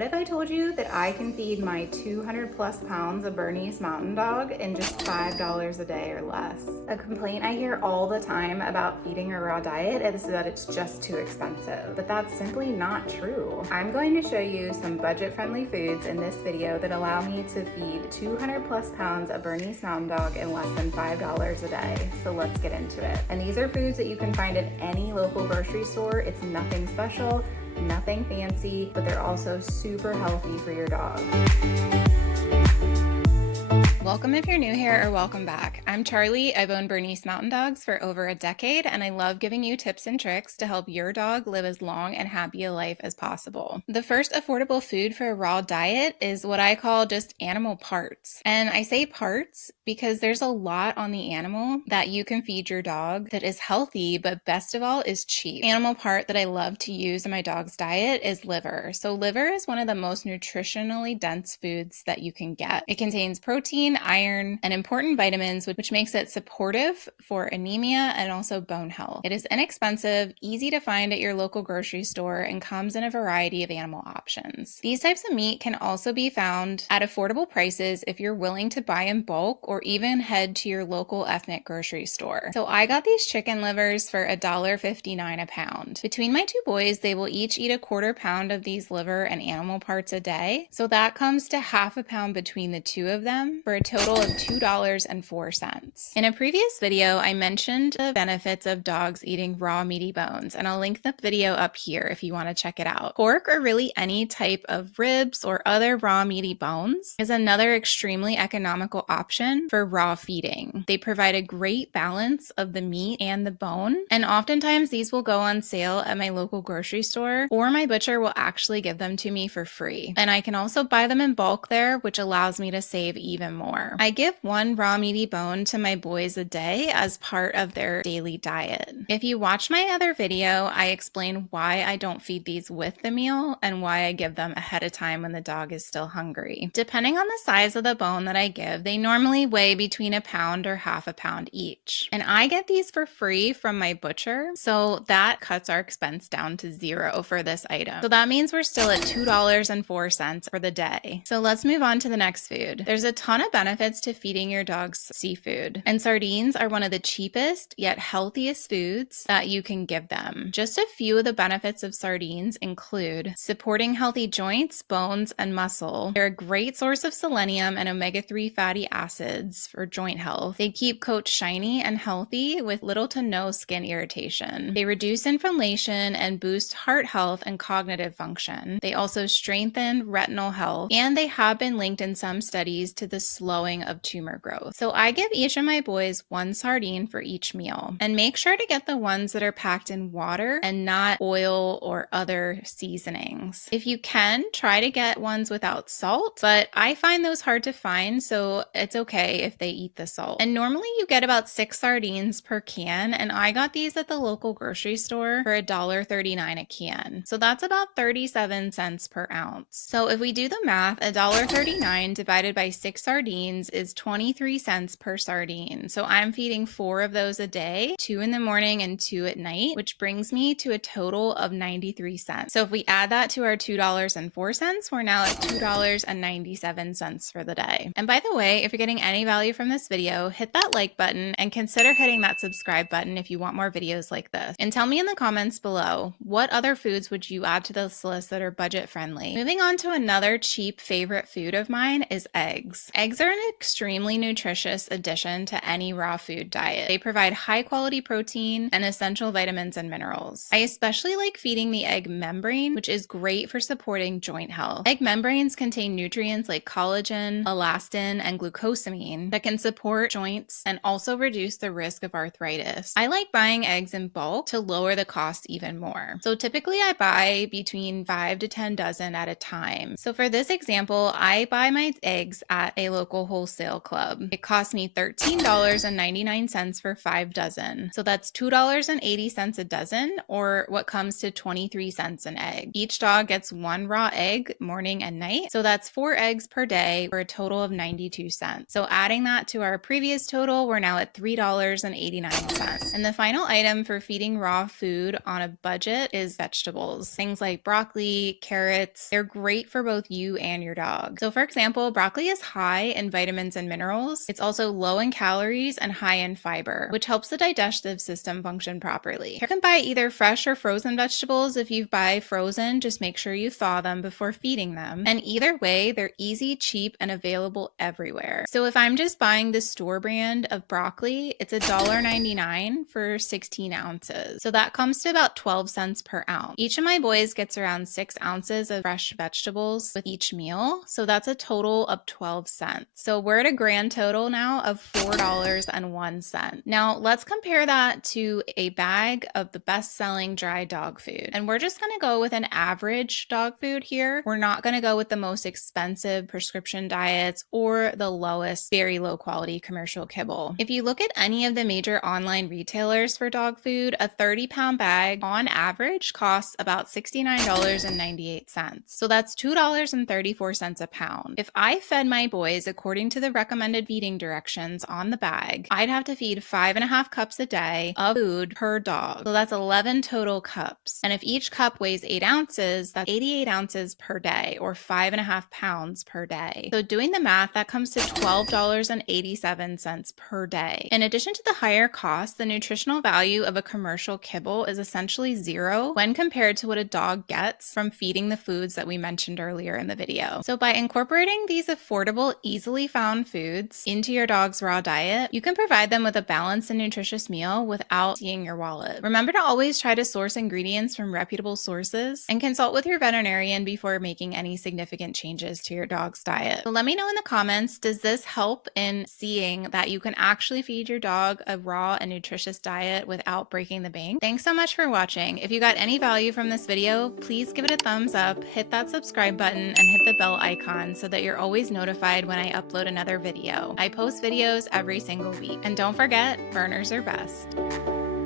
What if I told you that I can feed my 200 plus pounds of Bernese Mountain Dog in just $5 a day or less? A complaint I hear all the time about feeding a raw diet is that it's just too expensive, but that's simply not true. I'm going to show you some budget-friendly foods in this video that allow me to feed 200 plus pounds of Bernese Mountain Dog in less than $5 a day. So let's get into it. And these are foods that you can find at any local grocery store. It's nothing special, nothing fancy, but they're also super healthy for your dog. Welcome if you're new here, or welcome back. I'm Charlie. I've owned Bernese Mountain Dogs for over a decade, and I love giving you tips and tricks to help your dog live as long and happy a life as possible. The first affordable food for a raw diet is what I call just animal parts. And I say parts because there's a lot on the animal that you can feed your dog that is healthy, but best of all is cheap. Animal part that I love to use in my dog's diet is liver. So liver is one of the most nutritionally dense foods that you can get. It contains protein, iron, and important vitamins, which makes it supportive for anemia and also bone health. It is inexpensive, easy to find at your local grocery store, and comes in a variety of animal options. These types of meat can also be found at affordable prices if you're willing to buy in bulk or even head to your local ethnic grocery store. So I got these chicken livers for $1.59 a pound. Between my two boys, they will each eat a quarter pound of these liver and animal parts a day. So that comes to half a pound between the two of them for a total of $2.04. In a previous video, I mentioned the benefits of dogs eating raw meaty bones, and I'll link the video up here if you want to check it out. Pork, or really any type of ribs or other raw meaty bones, is another extremely economical option for raw feeding. They provide a great balance of the meat and the bone, and oftentimes these will go on sale at my local grocery store, or my butcher will actually give them to me for free. And I can also buy them in bulk there, which allows me to save even more. I give one raw meaty bone to my boys a day as part of their daily diet. If you watch my other video, I explain why I don't feed these with the meal and why I give them ahead of time when the dog is still hungry. Depending on the size of the bone that I give, they normally weigh between a pound or half a pound each. And I get these for free from my butcher, so that cuts our expense down to zero for this item. So that means we're still at $2.04 for the day. So let's move on to the next food. There's a ton of benefits to feeding your dogs seafood, and sardines are one of the cheapest yet healthiest foods that you can give them. Just a few of the benefits of sardines include supporting healthy joints, bones, and muscle. They're a great source of selenium and omega-3 fatty acids for joint health. They keep coats shiny and healthy with little to no skin irritation. They reduce inflammation and boost heart health and cognitive function. They also strengthen retinal health, and they have been linked in some studies to the slowing of tumor growth. So I give each of my boys one sardine for each meal, and make sure to get the ones that are packed in water and not oil or other seasonings. If you can, try to get ones without salt, but I find those hard to find, so it's okay if they eat the salt. And normally you get about 6 sardines per can, and I got these at the local grocery store for $1.39 a can. So that's about 37 cents per ounce. So if we do the math, $1.39 divided by 6 sardines is 23 cents per sardine. So I'm feeding 4 of those a day, 2 in the morning and 2 at night, which brings me to a total of 93 cents. So if we add that to our $2.04, we're now at $2.97 for the day. And by the way, if you're getting any value from this video, hit that like button and consider hitting that subscribe button if you want more videos like this. And tell me in the comments below, what other foods would you add to this list that are budget friendly? Moving on to another cheap favorite food of mine is eggs. Eggs are an extremely nutritious addition to any raw food diet. They provide high quality protein and essential vitamins and minerals. I especially like feeding the egg membrane, which is great for supporting joint health. Egg membranes contain nutrients like collagen, elastin, and glucosamine that can support joints and also reduce the risk of arthritis. I like buying eggs in bulk to lower the cost even more. So typically I buy between 5 to 10 dozen at a time. So for this example, I buy my eggs at a local local wholesale club. It cost me $13.99 for 5 dozen. So that's $2.80 a dozen, or what comes to 23 cents an egg. Each dog gets 1 raw egg morning and night. So that's 4 eggs per day for a total of 92 cents. So adding that to our previous total, we're now at $3.89. And the final item for feeding raw food on a budget is vegetables. Things like broccoli, carrots, they're great for both you and your dog. So for example, broccoli is high in vitamins and minerals. It's also low in calories and high in fiber, which helps the digestive system function properly. You can buy either fresh or frozen vegetables. If you buy frozen, just make sure you thaw them before feeding them. And either way, they're easy, cheap, and available everywhere. So if I'm just buying the store brand of broccoli, it's $1.99 for 16 ounces. So that comes to about 12 cents per ounce. Each of my boys gets around 6 ounces of fresh vegetables with each meal. So that's a total of 12 cents. So we're at a grand total now of $4.01. Now let's compare that to a bag of the best-selling dry dog food. And we're just going to go with an average dog food here. We're not going to go with the most expensive prescription diets or the lowest, very low quality commercial kibble. If you look at any of the major online retailers for dog food, a 30-pound bag on average costs about $69.98. So that's $2.34 a pound. If I fed my boys according to the recommended feeding directions on the bag, I'd have to feed 5.5 cups a day of food per dog. So that's 11 total cups. And if each cup weighs 8 ounces, that's 88 ounces per day, or 5.5 pounds per day. So doing the math, that comes to $12.87 per day. In addition to the higher cost, the nutritional value of a commercial kibble is essentially zero when compared to what a dog gets from feeding the foods that we mentioned earlier in the video. So by incorporating these affordable, easily found foods into your dog's raw diet, you can provide them with a balanced and nutritious meal without seeing your wallet. Remember to always try to source ingredients from reputable sources and consult with your veterinarian before making any significant changes to your dog's diet. So let me know in the comments, does this help in seeing that you can actually feed your dog a raw and nutritious diet without breaking the bank? Thanks so much for watching. If you got any value from this video, please give it a thumbs up, hit that subscribe button, and hit the bell icon so that you're always notified when I upload another video. I post videos every single week. And don't forget, burners are best.